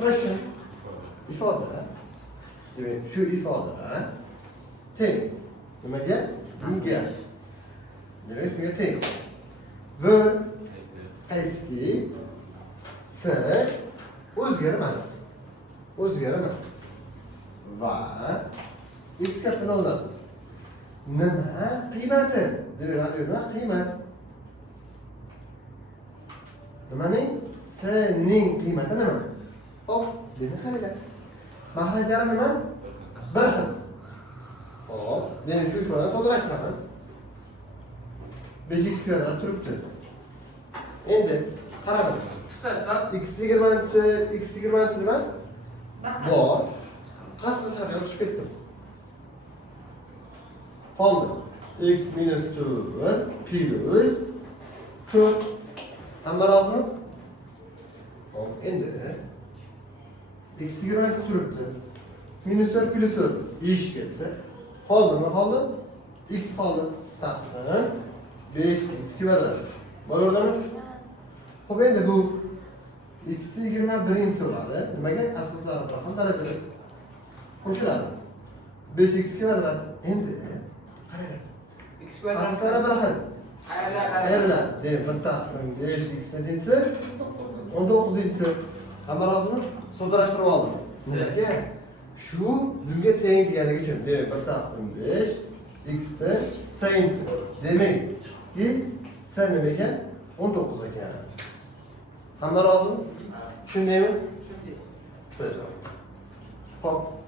expression ifoda. Demek şu ifoda teng. Nimaga? Bunga. Demek bunga teng. V qaysiki S o'zgarmas. O'zgarmas. Va x kattadan olinadi. Nima qiymati? Demak, nima qiymat? Nimaning? S'ning qiymati nima? Hop, demak qaranglar. Mahrajlari nima? Bir xil. Hop, demak shu ifodani soddalashtiramiz. 5x kvadrat turibdi. Endi qarang. x 20 nima? Bor. Qasdi sari yozib ketdim. Qoldi. X minus 4 plus 4. Hamma rozimi? Hop, endi x 20 turibdi. Minus 4 plus 4 ish ketdi. Qoldimi? Qoldi. X qoldi. Taqsim 5x kvadrat. Bo'ladimi? Xo'p, endi bu x 20 birinchi bo'ladi. Nimaga? Asosiy raqam darajada qo'shiladi. 5x kvadrat. Endi qarang. X kvadrat Asosiy raqam qayerlar? Demak, 1 taqsim 5x nechinchisi? 19-chi. Hamma rozimi? Soddalashtirib oldim. Nimaga? Shu bunga teng deganligi uchun. Demak, 1 taqsim 5 x da sin. Demak, chiqdiki, s nima ekan? 19 ekan. Hamma rozimi? Tushundingmi? Tushundim. Xo'p.